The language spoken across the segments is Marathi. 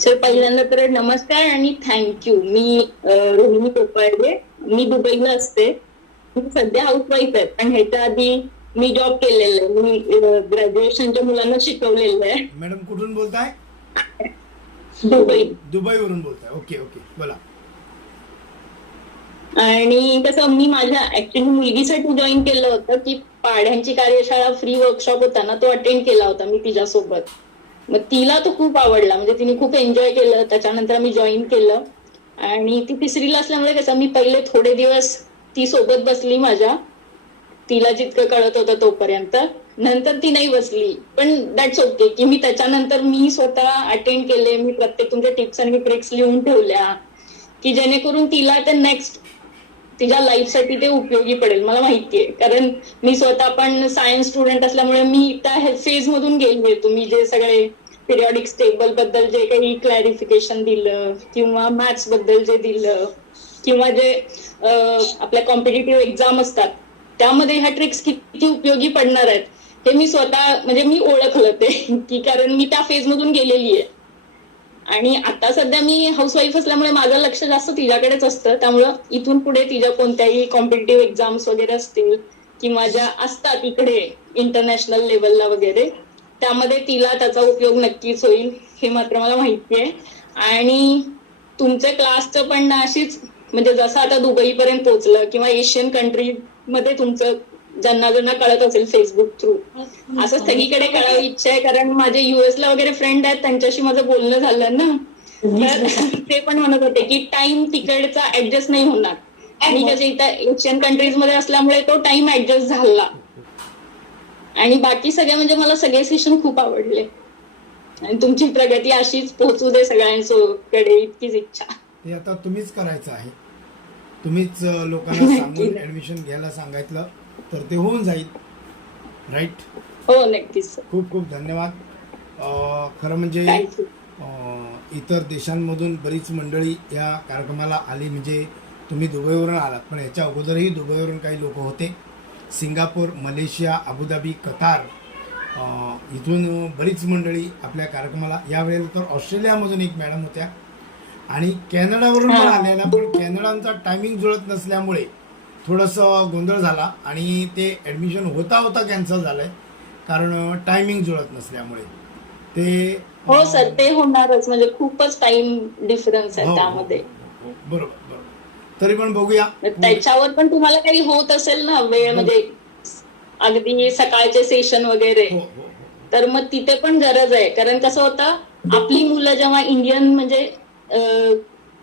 सर पहिल्यांदा तर नमस्कार आणि थँक्यू मी रोहिणी कोपाळे मी दुबईला असते. मी सध्या हाऊसवाईफ आहे. पण ह्याच्या आधी मी जॉब केलेला आहे. मी ग्रॅज्युएशनच्या मुलांना शिकवलेलं आहे. मॅडम कुठून बोलताय? दुबई. दुबईवरून बोलताय. Okay okay. बोला. आणि कसं मी माझ्या ऍक्च्युली मुलगीसाठी जॉईन केलं होतं की पाढ्यांची कार्यशाळा फ्री वर्कशॉप होता ना तो अटेंड केला होता मी तिच्यासोबत. मग तिला तो खूप आवडला. म्हणजे तिने खूप एन्जॉय केलं. त्याच्यानंतर मी जॉईन केलं. आणि ती तिसरीला असल्यामुळे कसं मी पहिले थोडे दिवस ती सोबत बसली माझ्या. तिला जितकं कळत होतं तोपर्यंत. नंतर ती नाही बसली. पण दॅट्स ओके की मी त्याच्यानंतर मी स्वतः अटेंड केले. मी प्रत्येक तुमच्या टिप्स आणि ट्रिक्स लिहून ठेवल्या. की जेणेकरून तिला ते नेक्स्ट तिच्या लाईफसाठी ते उपयोगी पडेल मला माहितीये. कारण मी स्वतः पण सायन्स स्टुडंट असल्यामुळे मी त्या फेज मधून गेलोय तुम्ही जे सगळे पिरियॉडिक स्टेबलबद्दल जे काही क्लॅरिफिकेशन दिलं किंवा मॅथ्सबद्दल जे दिलं किंवा जे आपल्या कॉम्पिटेटिव्ह एक्झाम असतात त्यामध्ये ह्या ट्रिक्स किती उपयोगी पडणार आहेत हे मी स्वतः म्हणजे मी ओळखलं ते की कारण मी त्या फेज मधून गेलेली आहे आणि आता सध्या मी हाऊसवाईफ असल्यामुळे माझं लक्ष जास्त तिच्याकडेच असतं. त्यामुळं इथून पुढे तिच्या कोणत्याही कॉम्पिटेटिव्ह एक्झाम्स वगैरे असतील किंवा ज्या असतात इकडे इंटरनॅशनल लेवलला वगैरे त्यामध्ये तिला त्याचा उपयोग नक्कीच होईल हे मात्र मला माहिती आहे. आणि तुमचे क्लासचं पण अशीच म्हणजे जसं आता दुबईपर्यंत पोहोचलं किंवा एशियन कंट्री मध्ये तुमचं ज्यांना ज्यांना कळत असेल फेसबुक थ्रू असं सगळीकडे कळावी इच्छा आहे कारण माझे युएस ला वगैरे फ्रेंड आहेत त्यांच्याशी माझं बोलणं झालं ना. तर ते पण म्हणत होते की टाइम तिकडचा ऍडजस्ट नाही होणार. आणि कसे इथं एशियन कंट्रीजमध्ये असल्यामुळे तो टाइम ऍडजस्ट झाला. आणि बाकी सगळे म्हणजे मला सगळे सेशन खूप आवडले. आणि तुमची प्रगती अशीच पोहोचू दे सगळ्यांकडे इतकीच इच्छा. आता तुम्हीच करायचं आहे. तुम्हीच लोकांना सांगून ऍडमिशन घ्यायला सांगितलं तर ते होऊन जाईल. राईट हो नक्कीच खूप खूप धन्यवाद. खरं म्हणजे इतर देशांमधून बरीच मंडळी या कार्यक्रमाला आली. म्हणजे तुम्ही दुबईवरून आलात पण याच्या अगोदरही दुबईवरून काही लोक होते. सिंगापूर मलेशिया अबुधाबी कतार इथून बरीच मंडळी आपल्या कार्यक्रमाला यावेळेला तर ऑस्ट्रेलियामधून एक मॅडम होत्या. आणि कॅनडावरून पण हा. आलेल्या पण कॅनडाचा टायमिंग जुळत नसल्यामुळे थोडंसं गोंधळ झाला आणि ते ॲडमिशन होता होता कॅन्सल झालंय. कारण टायमिंग जुळत नसल्यामुळे. ते हो सर ते होणारच. म्हणजे खूपच टाइम डिफरन्स हो, आहे हो, त्यामध्ये. हो, हो, बरोबर बरोबर. तरी पण बघूया. त्याच्यावर पण तुम्हाला काही होत असेल ना वेळ? म्हणजे अगदी सकाळचे सेशन वगैरे. हो हो हो तर मग तिथे पण गरज आहे. कारण कसं होतं आपली मुलं जेव्हा इंडियन म्हणजे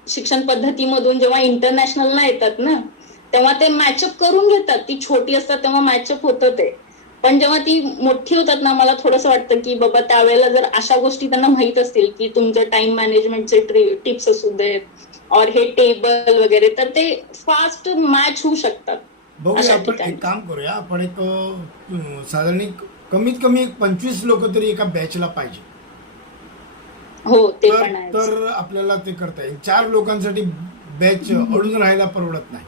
शिक्षण पद्धतीमधून जेव्हा इंटरनॅशनलला येतात ना तेव्हा ते मॅचअप करून घेतात. ती छोटी असतात तेव्हा मॅचअप होतं ते. पण जेव्हा ती मोठी होतात ना मला थोडंसं वाटतं की बाबा त्यावेळेला जर अशा गोष्टी त्यांना माहीत असतील की तुमचं टाइम मॅनेजमेंटचे टिप्स असू देत और हे टेबल वगैरे तर ते फास्ट मॅच होऊ शकतात. बघूया आपण. एक काम करूया आपण एक साधारण कमीत कमी पंचवीस लोक तरी एका बॅचला पाहिजे. हो ते तर पण आहे तर आपल्याला ते करता येईल. चार लोकांसाठी बॅच अडून राहायला परवडत नाही.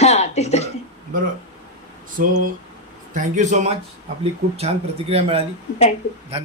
हा ते तर बरोबर बरोबर सो थँक्यू सो मच आपली खूप छान प्रतिक्रिया मिळाली. थँक्यू धन्यवाद.